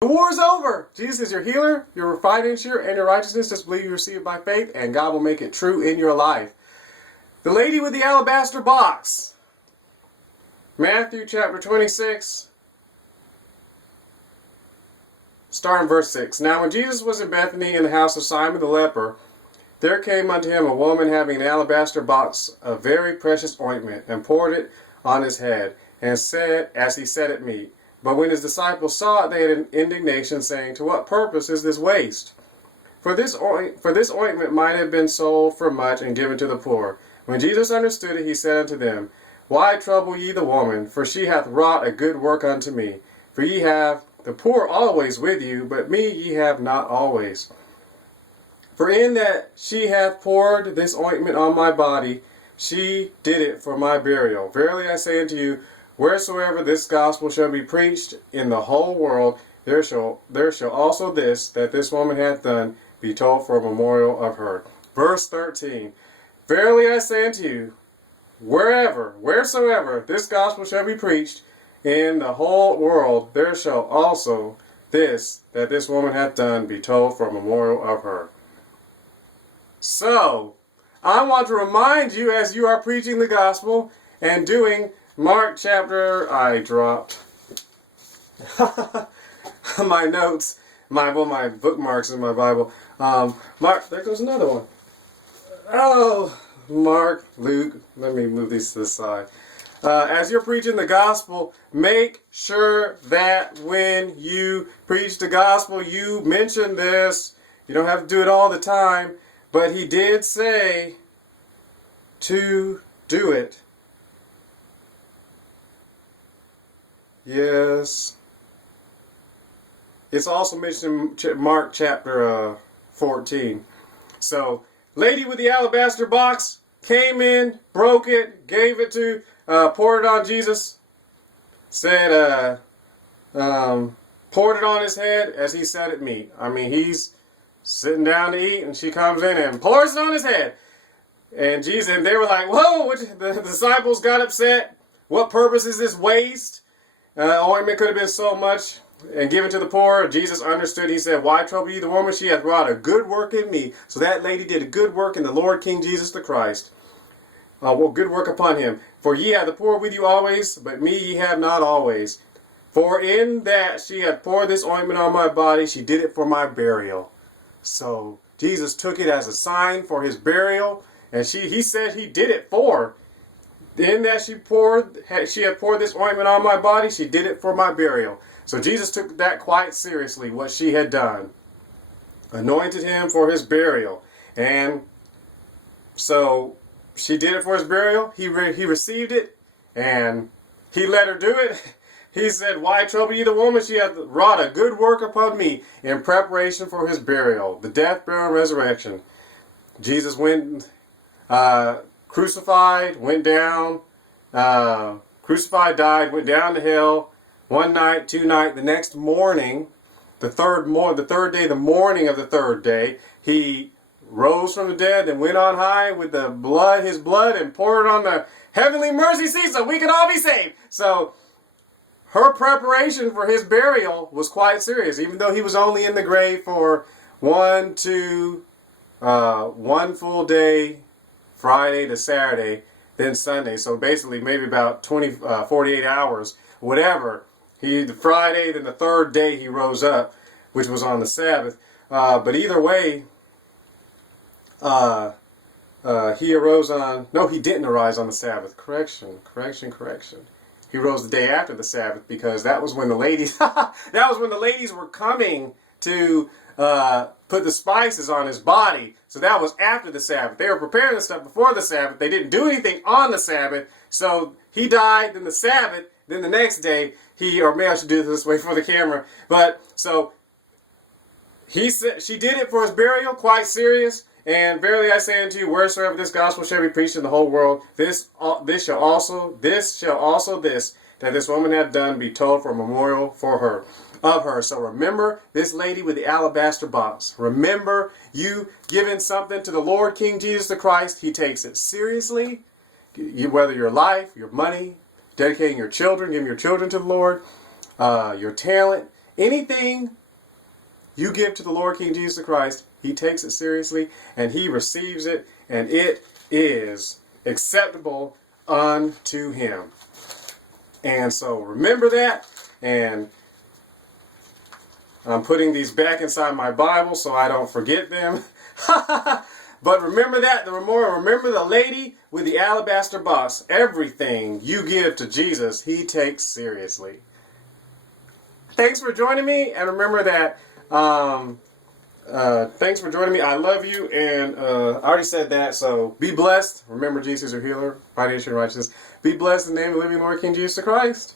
The war is over. Jesus is your healer, your financier, and your righteousness. Just believe you receive it by faith, and God will make it true in your life. The lady with the alabaster box. Matthew chapter 26, starting verse 6. Now when Jesus was in Bethany in the house of Simon the leper, there came unto him a woman having an alabaster box of very precious ointment, and poured it on his head, and said, as he sat at meat. But when his disciples saw it, they had an indignation, saying, To what purpose is this waste? For this ointment might have been sold for much, and given to the poor. When Jesus understood it, he said unto them, Why trouble ye the woman? For she hath wrought a good work unto me. For ye have the poor always with you, but me ye have not always. For in that she hath poured this ointment on my body, she did it for my burial. Verily I say unto you, wheresoever this gospel shall be preached in the whole world, there shall also this, that this woman hath done, be told for a memorial of her. Verse 13. Verily I say unto you, wheresoever this gospel shall be preached in the whole world, there shall also this, that this woman hath done, be told for a memorial of her. So, I want to remind you, as you are preaching the gospel and doing Mark chapter, I dropped my notes, my bookmarks in my Bible. Mark, there goes another one. Oh, Mark, Luke, let me move these to the side. As you're preaching the gospel, make sure that when you preach the gospel, you mention this. You don't have to do it all the time, but he did say to do it. Yes. It's also mentioned in Mark chapter 14. So, lady with the alabaster box came in, broke it, gave it to, poured it on Jesus, said, poured it on his head as he sat at meat. I mean, he's sitting down to eat, and she comes in and pours it on his head. And Jesus, and they were like, whoa, the disciples got upset. What purpose is this waste? Ointment could have been so much and given to the poor. Jesus understood. He said, Why trouble ye the woman? She hath wrought a good work in me. So that lady did a good work in the Lord King Jesus the Christ. Good work upon him. For ye have the poor with you always, but me ye have not always. For in that she hath poured this ointment on my body, she did it for my burial. So Jesus took it as a sign for his burial, and he said he did it for. In that she had poured this ointment on my body, she did it for my burial. So Jesus took that quite seriously, what she had done. Anointed him for his burial. And so she did it for his burial. He received it, and he let her do it. He said, Why trouble ye the woman? She hath wrought a good work upon me in preparation for his burial, the death, burial, and resurrection. Jesus went crucified, went down, crucified, died, went down to hell, one night, two night, the next morning, the third day, the morning of the third day, he rose from the dead and went on high with his blood, and poured it on the heavenly mercy seat so we could all be saved. So, her preparation for his burial was quite serious, even though he was only in the grave for one full day, Friday to Saturday, then Sunday. So basically maybe about 48 hours, whatever. The Friday, then the third day he rose up, which was on the Sabbath. But either way, he arose on, no, he didn't arise on the Sabbath. Correction. He rose the day after the Sabbath, because that was when the ladies, were coming to put the spices on his body. So that was after the Sabbath. They were preparing the stuff before the Sabbath. They didn't do anything on the Sabbath. So he died, then the Sabbath, then the next day, or maybe I should do it this way for the camera. But, so, she did it for his burial, quite serious. And verily I say unto you, wheresoever this gospel shall be preached in the whole world, this shall also that this woman hath done, be told for a memorial of her. So remember this lady with the alabaster box. Remember you giving something to the Lord King Jesus the Christ. He takes it seriously. Whether your life, your money, dedicating your children, giving your children to the Lord, your talent, anything you give to the Lord King Jesus Christ, he takes it seriously and he receives it, and it is acceptable unto him. And so remember that, and I'm putting these back inside my Bible so I don't forget them. But remember that, remember the lady with the alabaster box. Everything you give to Jesus, he takes seriously. Thanks for joining me, and remember that, thanks for joining me. I love you, and I already said that, so be blessed. Remember, Jesus is your healer, financial righteousness. Be blessed in the name of the living Lord King Jesus Christ.